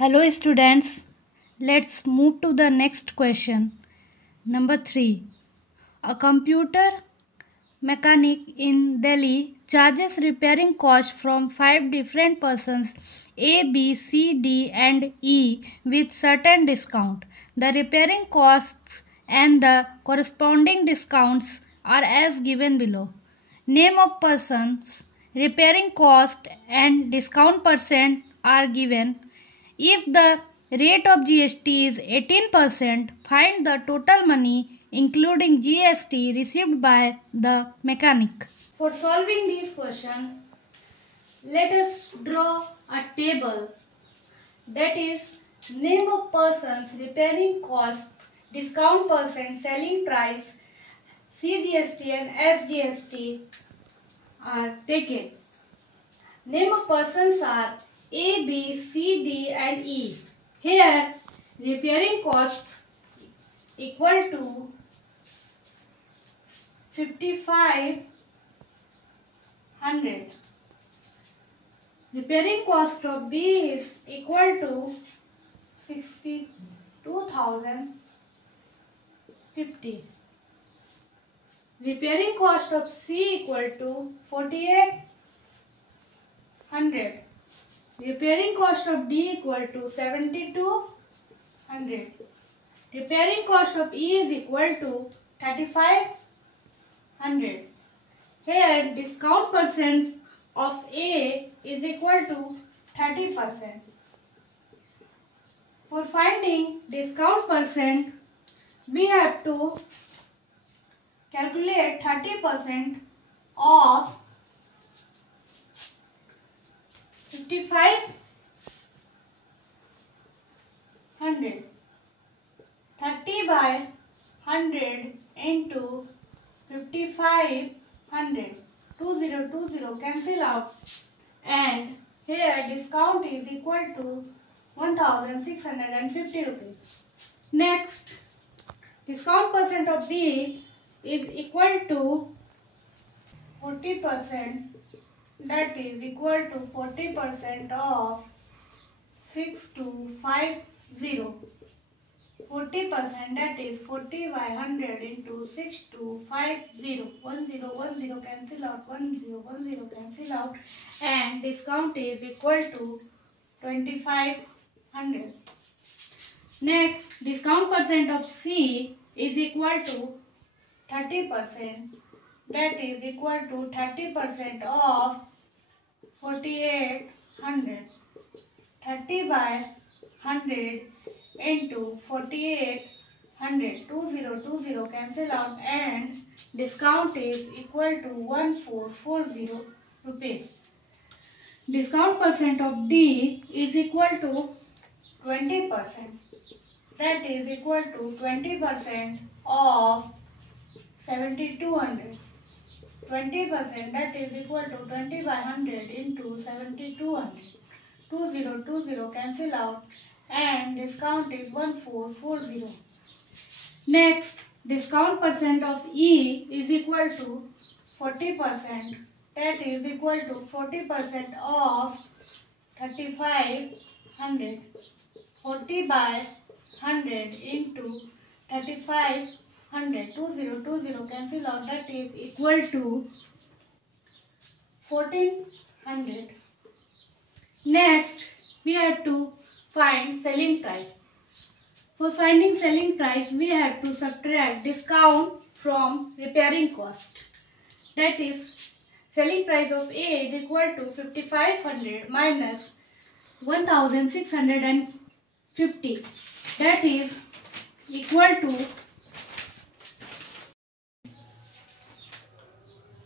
Hello students, let's move to the next question. Number 3. A computer mechanic in Delhi charges repairing cost from 5 different persons A, B, C, D and E with certain discount. The repairing costs and the corresponding discounts are as given below. Name of persons, repairing cost and discount percent are given. If the rate of GST is 18%, find the total money including GST received by the mechanic. For solving this question, let us draw a table, that is name of persons, repairing costs, discount percent, selling price, CGST and SGST are taken. Name of persons are A, B, C, D and E. Here repairing costs equal to 5500. Repairing cost of B is equal to 62,050. Repairing cost of C equal to 4800. Repairing cost of D equal to 7200. Repairing cost of E is equal to 3500. Here discount percent of A is equal to 30%. For finding discount percent, we have to calculate 30% of 5500. 30 by 100 into 5500. 20 cancel out, and here discount is equal to 1650 rupees. Next, discount percent of B is equal to 40%, that is equal to 40% of 6250. 40%, that is 40 by 100 into 6250. 10 cancel out, 10 cancel out, and discount is equal to 2500. Next, discount percent of C is equal to 30%, that is equal to 30% of 4800. 30 by 100 into 4800. 20 cancel out, and discount is equal to 1440 rupees. Discount percent of D is equal to 20%, that is equal to 20% of 7200. 20%, that is equal to 20 by 100 into 7200. 20 cancel out, and discount is 1440. Next, discount percent of E is equal to 40%, that is equal to 40% of 3500. 40 by 100 into 3500. 20 cancel out, that is equal to 1400. Next, we have to find selling price. For finding selling price, we have to subtract discount from repairing cost. That is, selling price of A is equal to 5500 minus 1650. That is equal to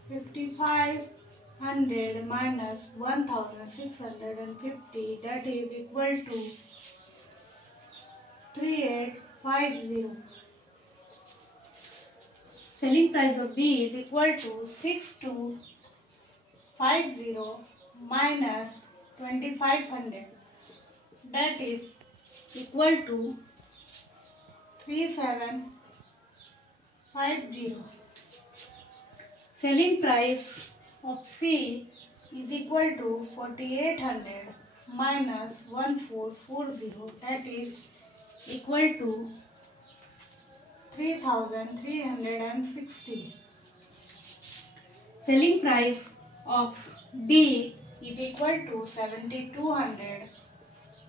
5500 minus 1650, that is equal to 3850. Selling price of B is equal to 6250 minus 2500, that is equal to 3750. Selling price of C is equal to 4800 minus 1440, that is equal to 3360. Selling price of B is equal to 7200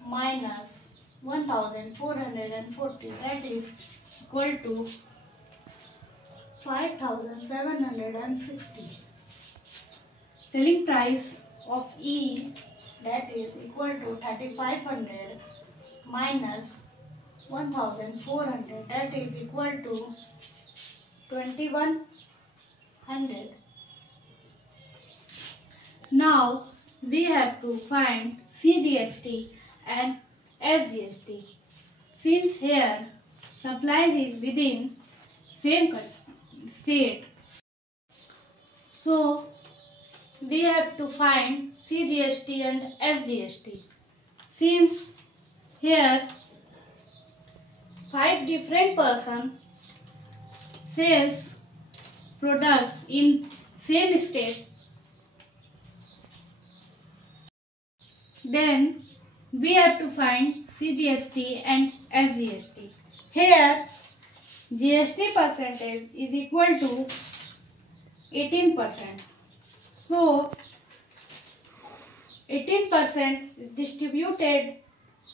minus 1440, that is equal to 5760. Selling price of E, that is equal to 3500 minus 1400, that is equal to 2100. Now we have to find CGST and SGST. Since here supplies is within same state, so we have to find CGST and SGST. Since here 5 different persons sells products in same state, then we have to find CGST and SGST. Here GST percentage is equal to 18%. So 18% is distributed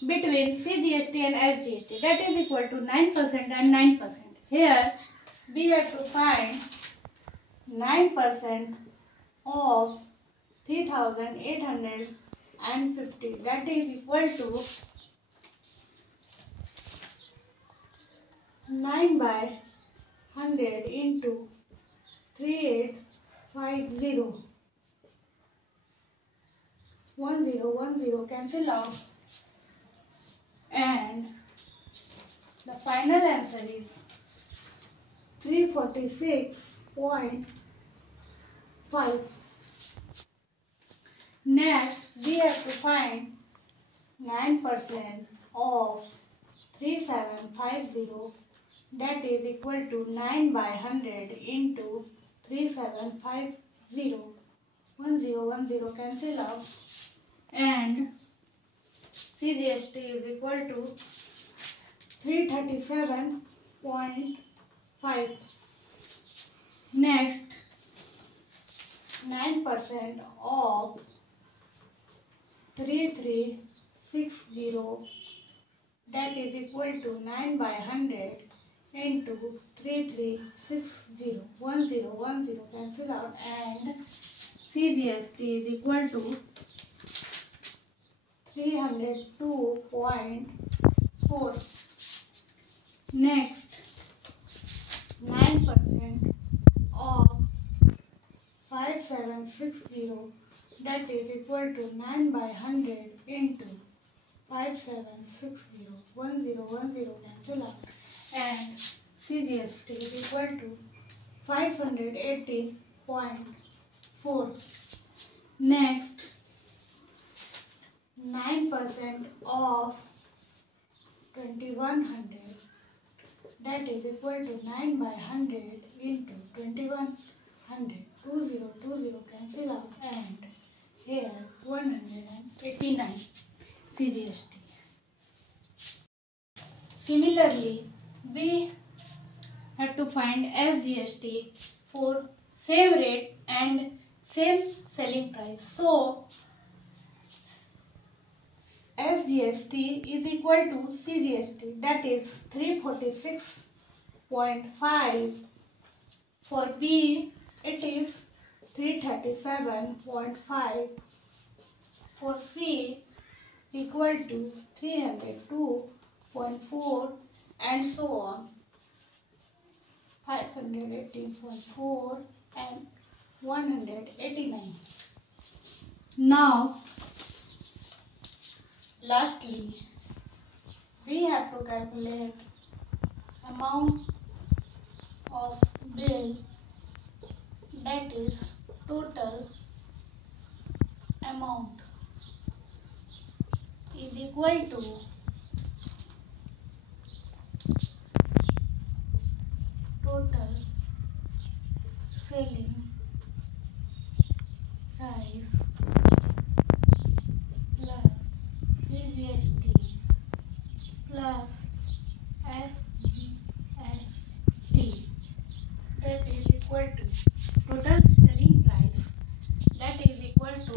between CGST and SGST, that is equal to 9% and 9%. Here we have to find 9% of 3850, that is equal to 9 by 100 into 3850. 10 cancel out, and the final answer is 346.5. Next we have to find 9% of 3750, that is equal to 9 by 100 into 3750. 10 cancel out, and CGST is equal to 337.5. Next 9% of 3360, that is equal to 9 by 100 into 3360. 10 cancel out, and CGST is equal to 302.4. Next 9% of 5760, that is equal to 9 by 100 into 5760. 10 cancel out, and CGST is equal to 580.4. Next 9% of 2100, that is equal to 9 by 100 into 2100. 20 cancel out, and here 189 CGST. Similarly, we have to find SGST for same rate and same selling price. So SGST is equal to CGST, that is 346.5. For B it is 337.5. For C equal to 302.4, and so on, 518.4 and 189. Now lastly we have to calculate amount of bill, that is total amount is equal to total selling price plus plus SGST, that is equal to total selling price, that is equal to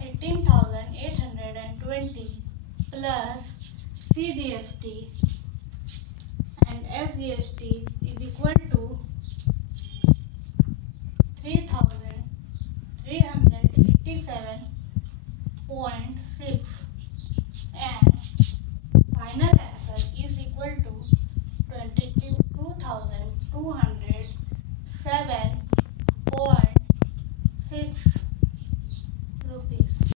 18,820 plus CGST and SGST is equal to 3,387.6 and